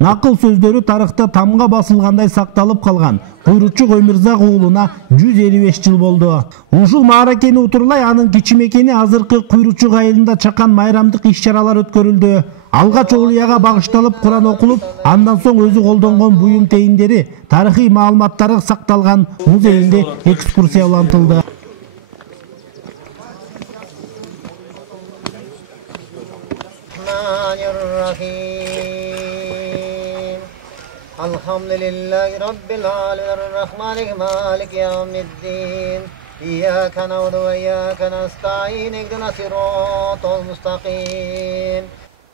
Накыл сөздөрү тарыхта тамга басылгандай сакталып калган. Куйручук Өмүрзак уулуна 155 жыл болду. Ушул мааракени утурлай анын кичимекени азыркы Куйручук айылында чакан майрамдык иш-чаралар өткөрүлдү. Алгач Олуяга багышталып Куран окулуп, андан соң өзү колдонгон буюм тейиндери, тарыхый маалыматтары сакталган музейинде экскурсия улантылды. Elhamdülillahi Rabbil alemin Rahmanir Malik yevmiddin İyyâke na'budu ve iyyâke nestaîn ihdinas sirâtal mustaqîm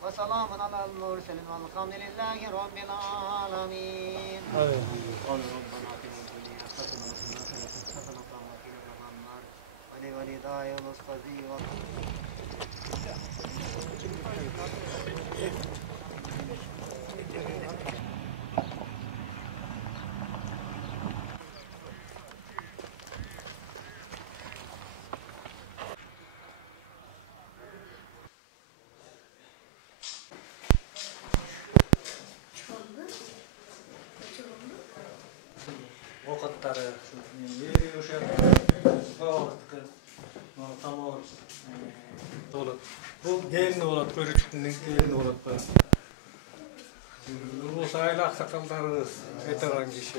ve selamun alel murselin velhamdülillahi Rabbil alemin. Vakıtları, bu gelin olarak, Kuyruçuk'un gelin olarak bu sayılı aksakallarız, veteran kişi.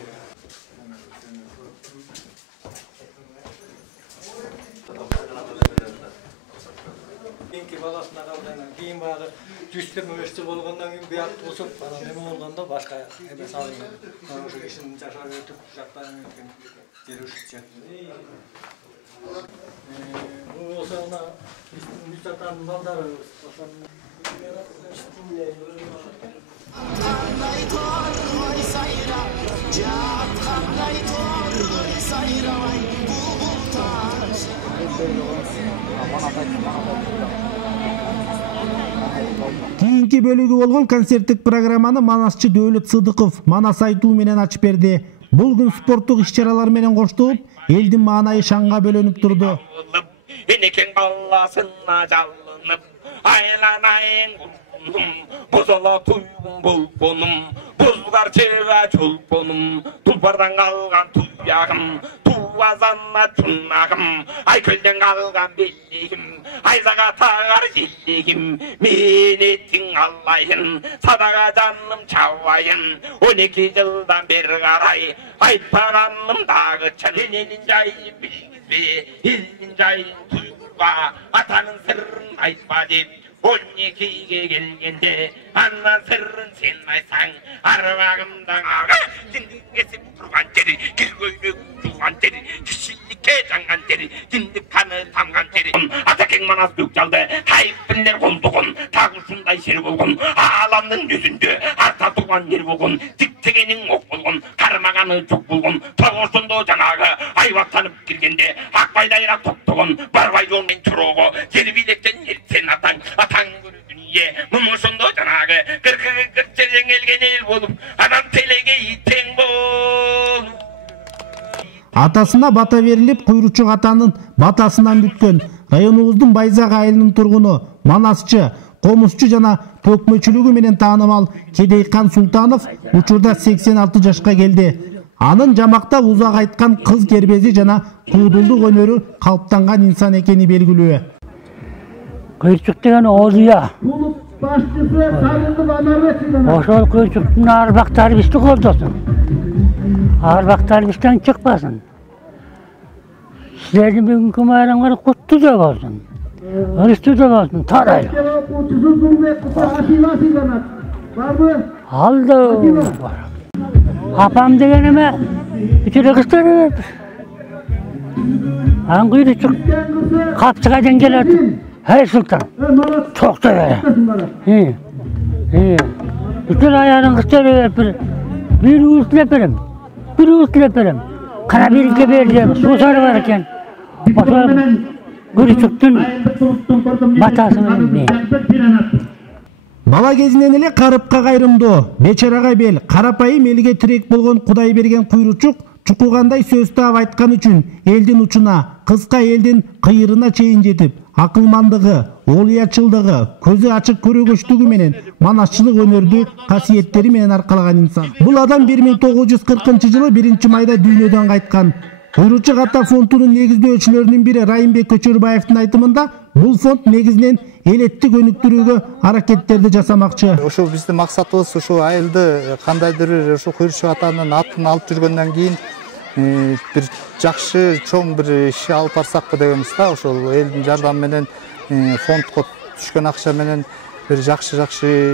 Kiyinki balasına kaldığından, kiyin bağı düştürme östü bolğandan bir at olsun, bana neme olğanda başka emes alınır. Şu işin yaşar ötüp, kucaklarını ötken, geri üşütecek. Bu olsa ona müstatan malları Кийинки бөлүгү болгон концерттик программаны Манасчы Дөөлөт Сыдыков Манас айтуу менен ачып берди. Бул күн спорттук иш-чаралар менен коштолуп, элдин маанайы шаңга бөлөнүп турду. Энекең баласына жалынып, айланайын бузала туйгун болпонум, бузгар чега чолпонум, тулпардан калган туягым, туазанна чунагым, айкөлдөн калган беллигим, айзага тагар желлигим, менетиң алайын, садага жаным чабайын, 12 жылдан бери карай, айтпаганым дагы чын, эненин жайын билгизбе, элдин жайын туйгурба, атанын сыррын айтпа деп, 12'ye gelgende, andan sırrın sen aysan, arvağımdan ağa, dindik kesip durgan deri, girgöyle uçulgan deri, kişilikke jangan deri, dindik kanı tamgan deri. Atakeng Manas Gökçal'da, kayıp binler kolduğun, tağışınday şer bolgun, alamның yüzünde, arta tuğan yer bolgun, tiktegenin ok bolgun, karmağanı çok bolgun, tağışında janağı, ayvaktanıp girgende, akbaydayrak toptuğun, barbay yolmen çoruğu, yer bilekten yersen atan, atan gülü dünya, mumusundu janağı, kırkıgı kırçerden gelgen el bolup, adam telege iten bol. Атасына бата берилип, Куйручук атанын батасынан бүткөн районубуздун Байзак айылынын тургуну, Манасчы, комузчу жана төкмөчүлүгү менен таанымал Кедейкан Султанов учурда 86 жашка келди. Анын жамакта узак айткан кыз кербези жана куудулдук өнөрү калыптанган инсан экени белгилүү. Куйручук деген Олуя. Ошол Куйручуктун арбактары бизди колдосун. Арбактар бизден чыкпасын. Силердин бүгүнкү майрамыңар куттуу да болсун. Ырыстуу да болсун, тарайлы. Ал да бар. Апам дегениме бүтүрө кыздар бар. Ан Куйручук Капчыгайдан келет. Hey Sultan, çok da ver. Bütün ayağının kışları ver. Bir uğurt leperim. Bir uğurt leperim. Kara bir ülke vereceğim. Susarı varken. Kuyruçuktun batasını vermeyeyim. Бала кезинен эле карыпка кайрымдуу, бечарага бел, карапайым элге тирек болгон Кудай берген Куйручук чукугандай сөз таап айткан үчүн элдин учуна, кыска элдин кыйырына чейин жетип, акылмандыгы, олуячылдыгы, көзү ачык көрөгөчтүгү менен манасчылык өнөрдү касиеттери менен аркалаган инсан. Бул адам 1940-жылы 1-майда дүйнөдөн кайткан. Куйручук ата фондунун негиздөөчүлөрүнүн бири Райымбек Көчөрбаевдин айтымында, бул фонд негизинен элетти өнүктүрүүгө аракеттерди жасамакчы. Ошол биздин максатыбыз ушу айылды кандайдыр бир ушу Куйручук атанын атын алып жүргөндөн кийин бир жакшы чоң бир иш алып барсакпы дегенбиз да. Ошол элдин жардамы менен фондко түшкөн акча менен бир жакшы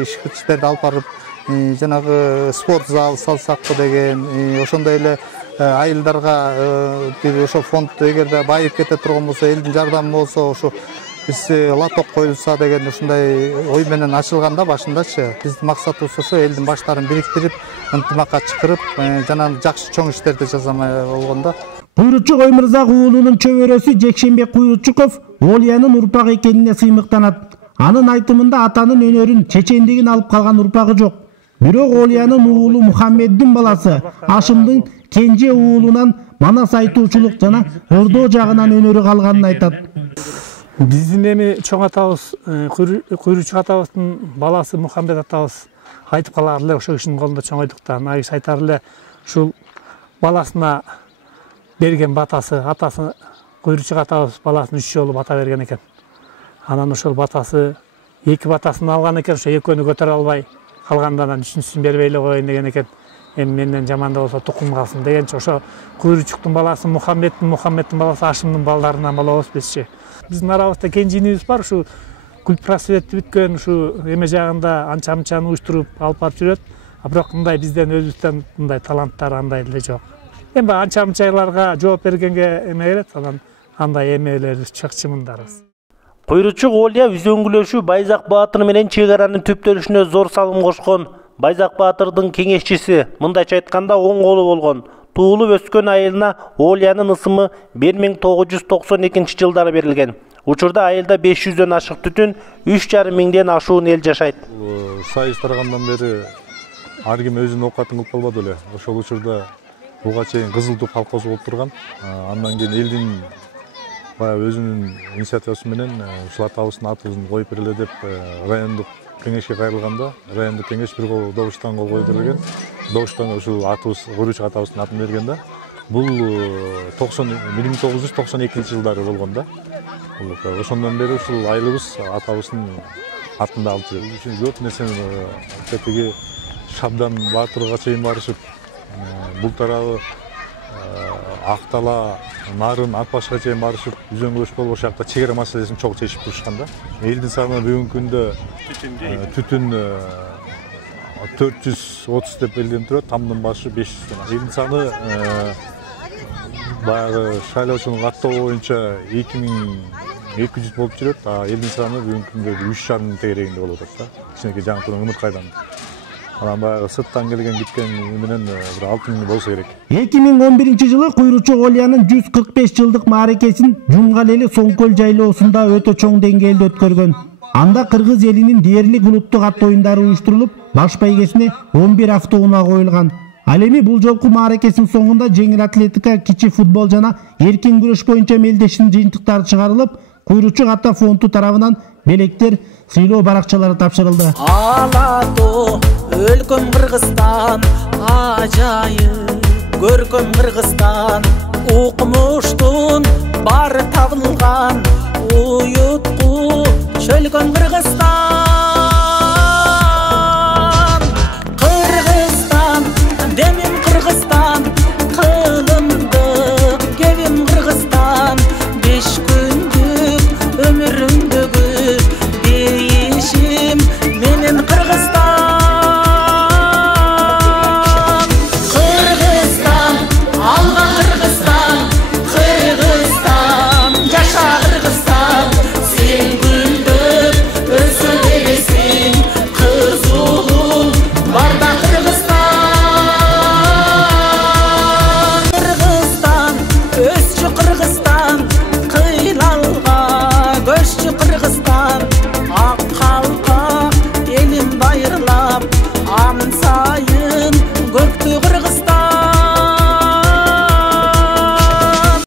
иштерди алып барып, жанагы спорт зал салсакпы деген, ошондой эле айылдарга бир ошо фонд эгерде байып кете турган болсо, элдин жардамы болсо, ошо биз лоток коюлса деген ушундай ой менен ачылганда башындачы. Биздин максатыбыз ошо элдин баштарын бириктирип, ынтымакка чакырып, жана жакшы чоң иштерди жасамай болгондо. Куйручук Оймырзак уулунун чөбөрөсү Жекшенбек Куйручуков Олиянын урпагы экенине сыймыктанат. Анын айтымында атанын өнөрүн, чечендигин алып калган урпагы жок. Бирок Олиянын уулу Мухаммеддин баласы Ашымдын кенже уулунан манас айтуучулук жана ордоо жагынан өнөрү калганын айтат. Биздин эми чоң атабыз, Куйручук атабыздын баласы Мухаммед атабыз айтып калар эле, ошо кишинин колунда чоңойдуктан. Ай киши айтар эле, ушул баласына берген батасы, атасы Куйручук атабыз баласын 3 жолу бата берген экен. Анан ошол батасы 2 батасын алган экен, ошо экөөнү көтөрө албай калгандан 3-сүн бербей эле коеюн деген экен. Эми менден жаманда болсо тукум калсын дегенчи, ошо Куйручуктун баласы Мухаммеддин баласы Ашымдын балдарынан болобуз бизчи. Биздин арабызда кенжинибиз бар, ушу культпросветти бүткөн, ушу эме жагында анча-мынчаны уюштуруп алып барып жүрөт. Бирок мындай бизден өзүбүздөн мындай таланттар андай эле жок. Эми анча-мынчаларга жооп бергенге эме келет, анан андай эмелер чакчымындарбыз. Куйручук Олия үзөңгүлөшүү Байзак Баатыр менен чек аранын түптөлүшүнө зор салым кошкон. Байзак Баатырдын кеңешчиси, мындайча айтканда оң колу болгон. Туулуп өскөн айылына Олиянын ысымы 1992-жылдары берилген. Учурда айылда 500дөн ашык түтүн, 3,5 миңден ашуун эл жашайт. Сайыс таргандан бери ар ким өзүнүн оокатын кылып калбады эле. Ошол учурда буга чейин кызылдуу колхозу болуп турган. Андан кийин элдин баягы өзүнүн инициативасы менен ушул атабыздын атын коюп берели деп райондук кеңешке кайрылганда, райондук кеңеш бир добуштан кол коюп берген. Добуштан ушул атыбыз Куйручук атабыздын атын берген да. Бул 1992-жылдары болгон да. Ошондон бери ушул айылыбыз атабыздын атында алып жүрөт. Көп нерсени тетиги Шабдан Баатырга чейин барышып, бул тарабы Актала, Нарын, Акбашка чейин барышып, үзөңгүлөш болуп, ошол жакта чек ара маселесин чогуу чечип турушкан да. Элдин саны бүгүнкү күндө түтүн 430 деп белгиленип турат, тамдын башы 500. Элдин саны баягы шайлоочунун каттоо боюнча 2200 болуп жүрөт, элдин саны бүгүнкү күндө 3,5 тегерегинде болуп атат да. Кичинекей жаңы ымыркайдан. Анан баягы сырттан келген кеткен менен бир 6000 болсо керек. 2011-жылы Куйручук Олиянын 145 жылдык мааракесин Жумгалели Соңкөл жайлоосунда өтө чоң деңгээлде өткөргөн. Анда кыргыз элинин дээрлик улуттук ат оюндары уюштурулуп, баш байгесине 11 автоунаа коюлган. Ал эми бул жолку мааракесин соңунда жеңил атлетика, кичи футбол жана эркин күрөш боюнча мелдештин жыйынтыктары чыгарылып, Куйручук ата фонду тарабынан белектер, сыйлоо баракчалары тапшырылды. Алатоо өлкөм Кыргызстан, ажайып көркөм Кыргызстан, укмуштун бары табылган, уютку чөлкөм Кыргызстан.